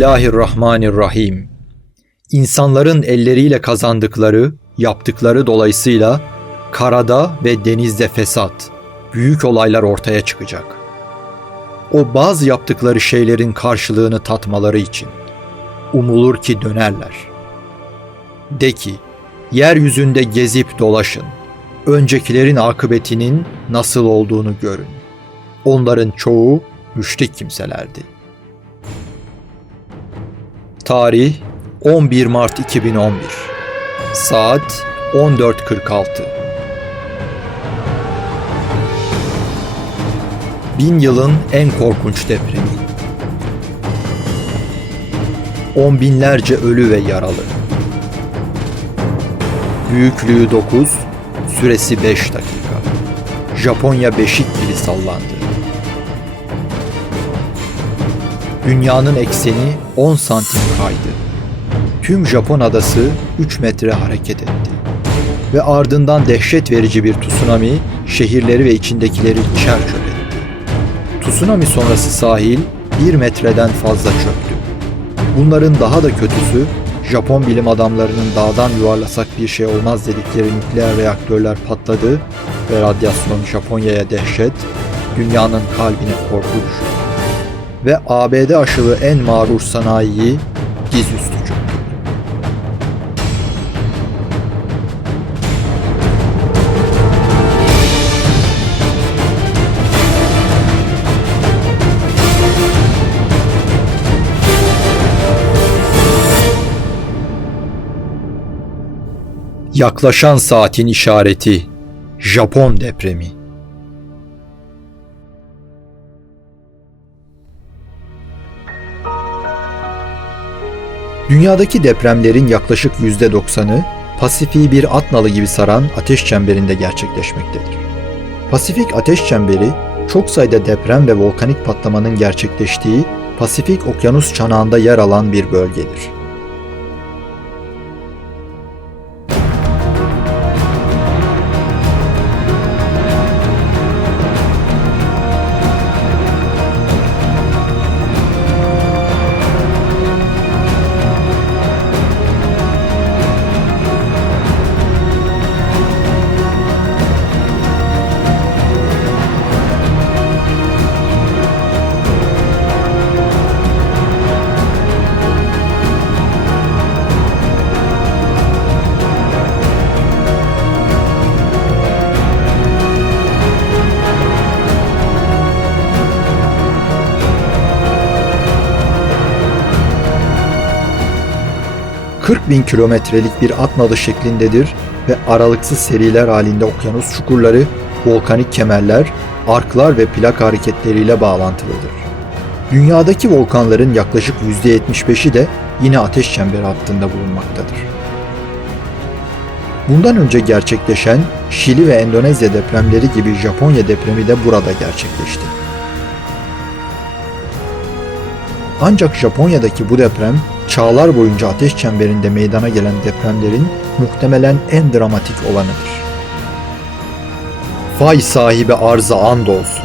Bismillahirrahmanirrahim. İnsanların elleriyle kazandıkları, yaptıkları dolayısıyla karada ve denizde fesat, büyük olaylar ortaya çıkacak. O bazı yaptıkları şeylerin karşılığını tatmaları için umulur ki dönerler. De ki, yeryüzünde gezip dolaşın, öncekilerin akıbetinin nasıl olduğunu görün. Onların çoğu müşrik kimselerdi. Tarih 11 Mart 2011. Saat 14.46. 1000 yılın en korkunç depremi. On binlerce ölü ve yaralı. Büyüklüğü 9, süresi 5 dakika. Japonya beşik gibi sallandı. Dünyanın ekseni 10 santim kaydı. Tüm Japon adası 3 metre hareket etti. Ve ardından dehşet verici bir tsunami şehirleri ve içindekileri çer çöp etti. Tsunami sonrası sahil 1 metreden fazla çöktü. Bunların daha da kötüsü, Japon bilim adamlarının dağdan yuvarlasak bir şey olmaz dedikleri nükleer reaktörler patladı ve radyasyon Japonya'ya dehşet, dünyanın kalbine korku düşürdü. Ve ABD aşılı en mağrur sanayiyi dizüstü çöktürdü. Yaklaşan saatin işareti, Japon depremi. Dünyadaki depremlerin yaklaşık %90'ı Pasifik'i bir at nalı gibi saran ateş çemberinde gerçekleşmektedir. Pasifik ateş çemberi, çok sayıda deprem ve volkanik patlamanın gerçekleştiği Pasifik Okyanus çanağında yer alan bir bölgedir. ...40.000 kilometrelik bir at nalı şeklindedir ve aralıksız seriler halinde okyanus çukurları, volkanik kemerler, arklar ve plak hareketleriyle bağlantılıdır. Dünyadaki volkanların yaklaşık %75'i de yine ateş çemberi hattında bulunmaktadır. Bundan önce gerçekleşen Şili ve Endonezya depremleri gibi Japonya depremi de burada gerçekleşti. Ancak Japonya'daki bu deprem, çağlar boyunca ateş çemberinde meydana gelen depremlerin muhtemelen en dramatik olanıdır. Vay sahibi arza andolsun.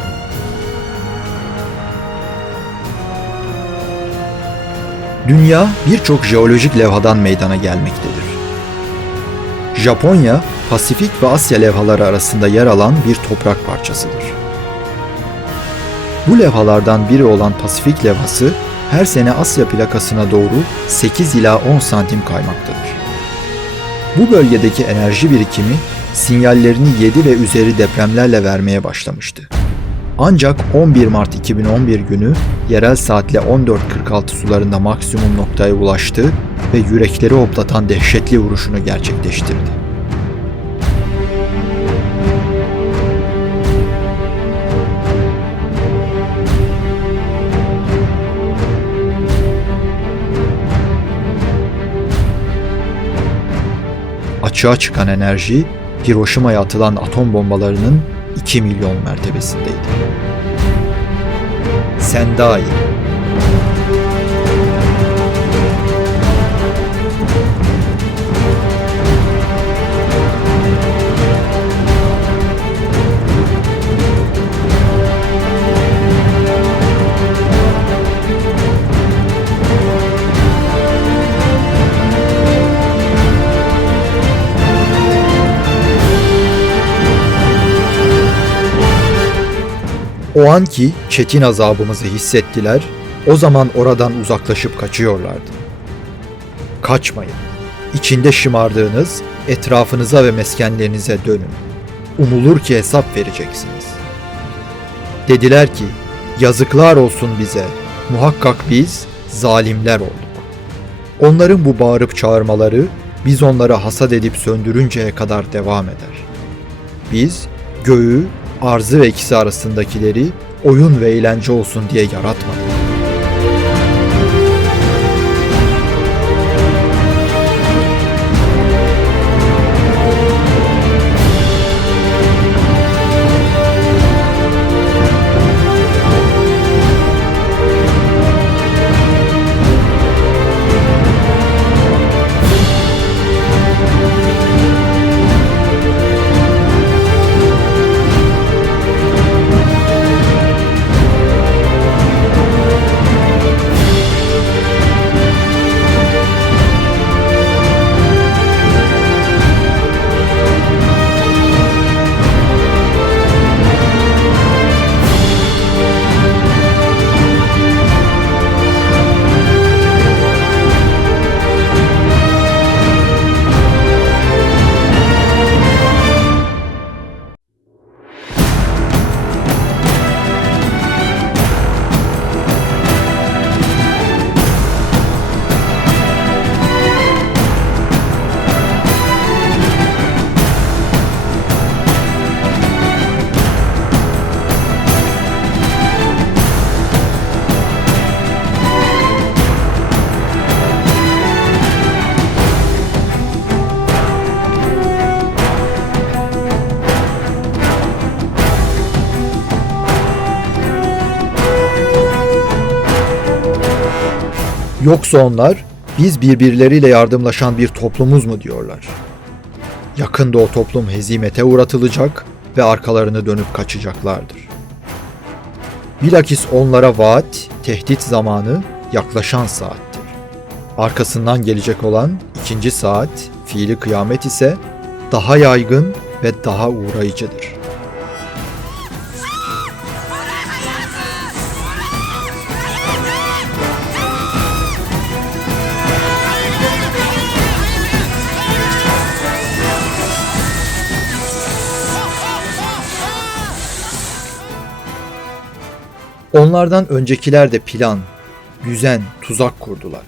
Dünya birçok jeolojik levhadan meydana gelmektedir. Japonya, Pasifik ve Asya levhaları arasında yer alan bir toprak parçasıdır. Bu levhalardan biri olan Pasifik levhası, her sene Asya plakasına doğru 8 ila 10 santim kaymaktadır. Bu bölgedeki enerji birikimi sinyallerini 7 ve üzeri depremlerle vermeye başlamıştı. Ancak 11 Mart 2011 günü yerel saatle 14.46 sularında maksimum noktaya ulaştı ve yürekleri hoplatan dehşetli vuruşunu gerçekleştirdi. Açığa çıkan enerji, Hiroşima'ya atılan atom bombalarının 2 milyon mertebesindeydi. Sendai. O anki çetin azabımızı hissettiler, o zaman oradan uzaklaşıp kaçıyorlardı. Kaçmayın. İçinde şımardığınız, etrafınıza ve meskenlerinize dönün. Umulur ki hesap vereceksiniz. Dediler ki, yazıklar olsun bize, muhakkak biz zalimler olduk. Onların bu bağırıp çağırmaları, biz onları hasat edip söndürünceye kadar devam eder. Biz, göğü, arzı ve ikisi arasındakileri oyun ve eğlence olsun diye yaratmadık. Yoksa onlar, biz birbirleriyle yardımlaşan bir toplumuz mu diyorlar. Yakında o toplum hezimete uğratılacak ve arkalarını dönüp kaçacaklardır. Bilakis onlara vaat, tehdit zamanı yaklaşan saattir. Arkasından gelecek olan ikinci saat, fiili kıyamet ise daha yaygın ve daha uğrayıcıdır. Onlardan öncekiler de plan, düzen, tuzak kurdular.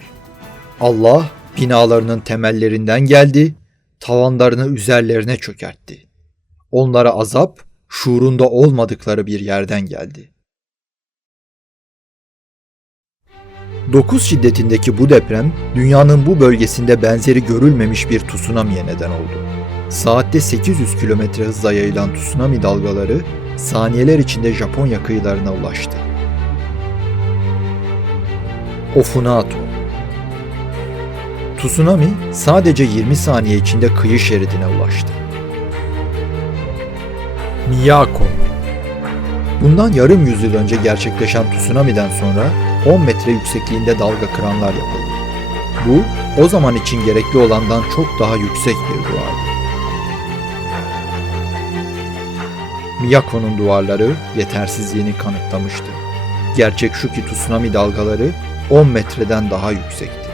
Allah binalarının temellerinden geldi, tavanlarını üzerlerine çökertti. Onlara azap, şuurunda olmadıkları bir yerden geldi. 9 şiddetindeki bu deprem, dünyanın bu bölgesinde benzeri görülmemiş bir tsunami'ye neden oldu. Saatte 800 kilometre hızla yayılan tsunami dalgaları, saniyeler içinde Japonya kıyılarına ulaştı. Ofunato. Tsunami sadece 20 saniye içinde kıyı şeridine ulaştı. Miyako. Bundan yarım yüzyıl önce gerçekleşen tsunami'den sonra 10 metre yüksekliğinde dalga kıranlar yapıldı. Bu, o zaman için gerekli olandan çok daha yüksek bir duvardı. Miyako'nun duvarları yetersizliğini kanıtlamıştı. Gerçek şu ki tsunami dalgaları 10 metreden daha yüksekti.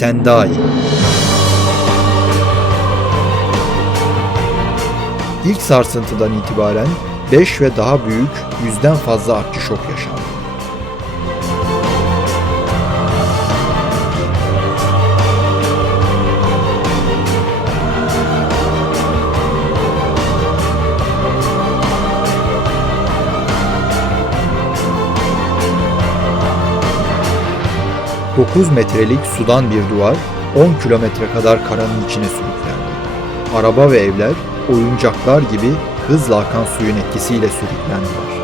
Sendai. İlk sarsıntıdan itibaren 5 ve daha büyük 100'den fazla artçı şok yaşandı. ...9 metrelik sudan bir duvar 10 kilometre kadar karanın içine sürüklendi. Araba ve evler oyuncaklar gibi hızla akan suyun etkisiyle sürüklendiler.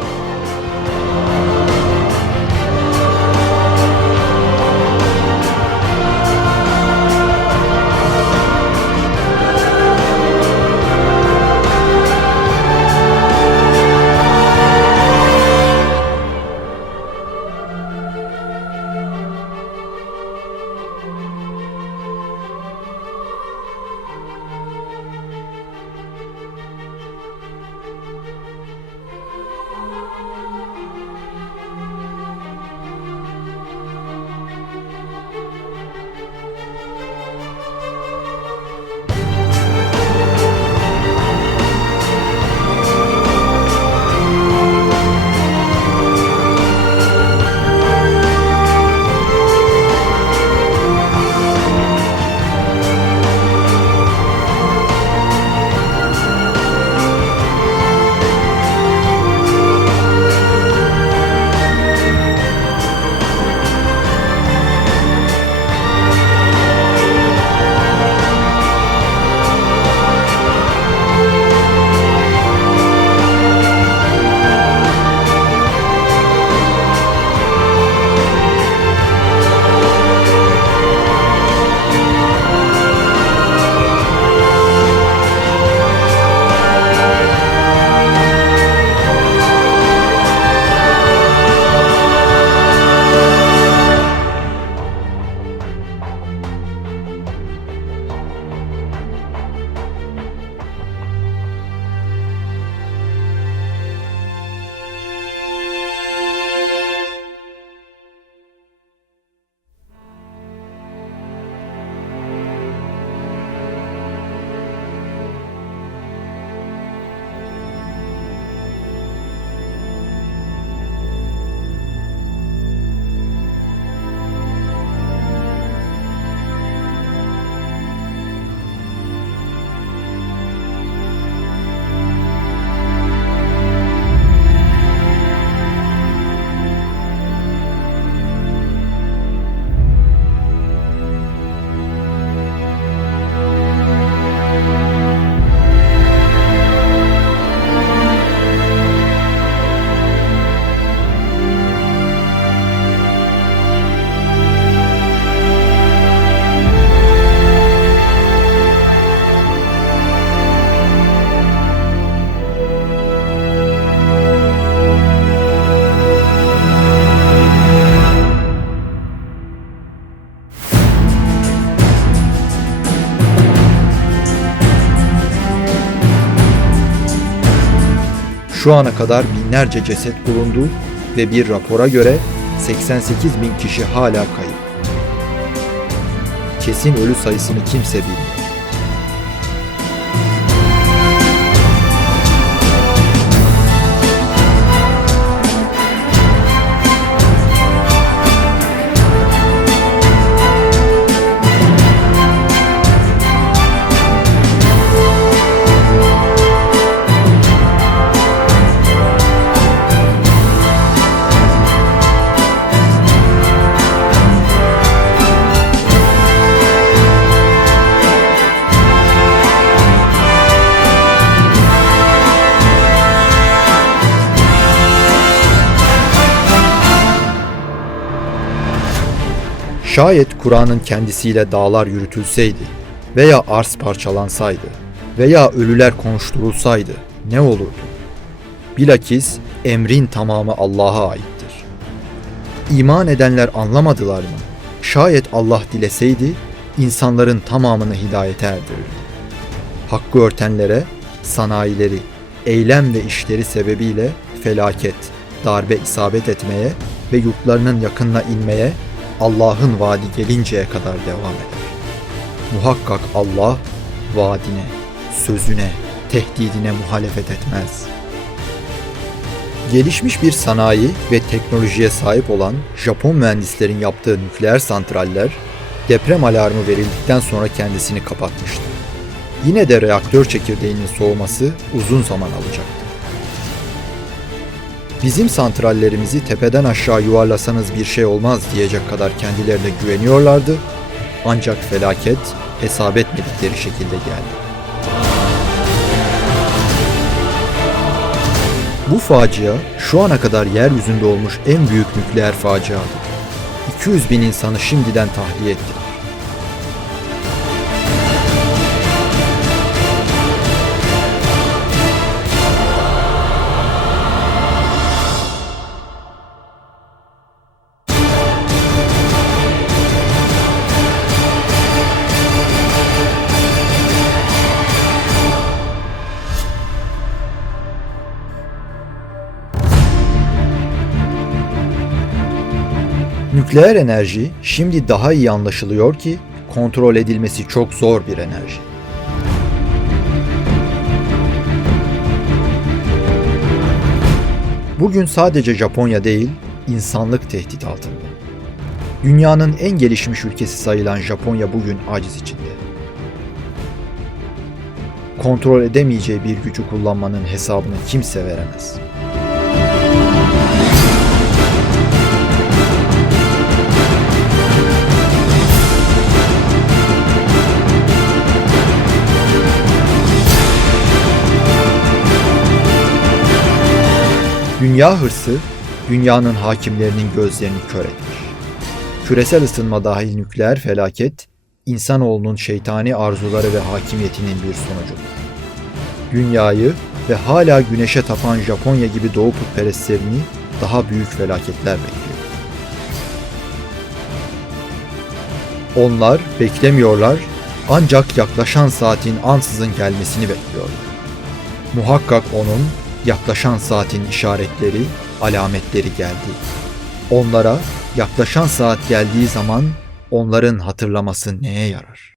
Şu ana kadar binlerce ceset bulundu ve bir rapora göre 88 bin kişi hala kayıp. Kesin ölü sayısını kimse bilmiyor. Şayet Kur'an'ın kendisiyle dağlar yürütülseydi veya arz parçalansaydı veya ölüler konuşturulsaydı ne olurdu? Bilakis emrin tamamı Allah'a aittir. İman edenler anlamadılar mı? Şayet Allah dileseydi insanların tamamını hidayete erdirirdi. Hakkı örtenlere sanayileri, eylem ve işleri sebebiyle felaket, darbe isabet etmeye ve yurtlarının yakınına inmeye Allah'ın vaadi gelinceye kadar devam eder. Muhakkak Allah vaadine, sözüne, tehdidine muhalefet etmez. Gelişmiş bir sanayi ve teknolojiye sahip olan Japon mühendislerin yaptığı nükleer santraller deprem alarmı verildikten sonra kendisini kapatmıştı. Yine de reaktör çekirdeğinin soğuması uzun zaman alacaktı. Bizim santrallerimizi tepeden aşağı yuvarlasanız bir şey olmaz diyecek kadar kendilerine güveniyorlardı. Ancak felaket hesap etmedikleri şekilde geldi. Bu facia şu ana kadar yeryüzünde olmuş en büyük nükleer faciadır. 200 bin insanı şimdiden tahliye ettiler. Nükleer enerji şimdi daha iyi anlaşılıyor ki kontrol edilmesi çok zor bir enerji. Bugün sadece Japonya değil, insanlık tehdit altında. Dünyanın en gelişmiş ülkesi sayılan Japonya bugün aciz içinde. Kontrol edemeyeceği bir gücü kullanmanın hesabını kimse veremez. Dünya hırsı, dünyanın hakimlerinin gözlerini kör etmiş. Küresel ısınma dahil nükleer felaket, insanoğlunun şeytani arzuları ve hakimiyetinin bir sonucudur. Dünyayı ve hala güneşe tapan Japonya gibi doğu putperestlerini daha büyük felaketler bekliyor. Onlar beklemiyorlar, ancak yaklaşan saatin ansızın gelmesini bekliyorlar. Muhakkak onun yaklaşan saatin işaretleri, alametleri geldi. Onlara yaklaşan saat geldiği zaman onların hatırlaması neye yarar?